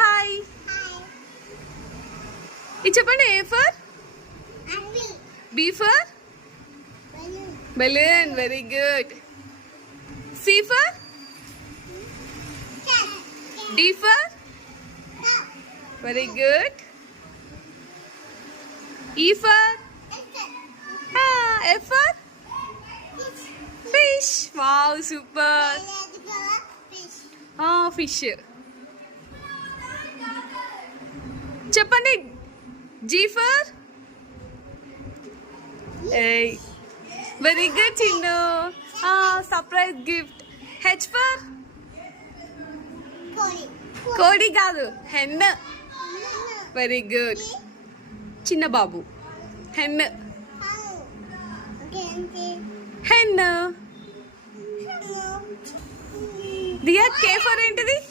Hi. ఇది చెప్పండి. A for B for balloon. Very good. C for D for very good. E for F for fish. Wow, super. Fish. చెప్పండి. G for very good, Chinnu. Surprise gift. H for కోడి కాదు, hen. Very good. చిన్న బాబు. hen. Diya K for ఏంటిది?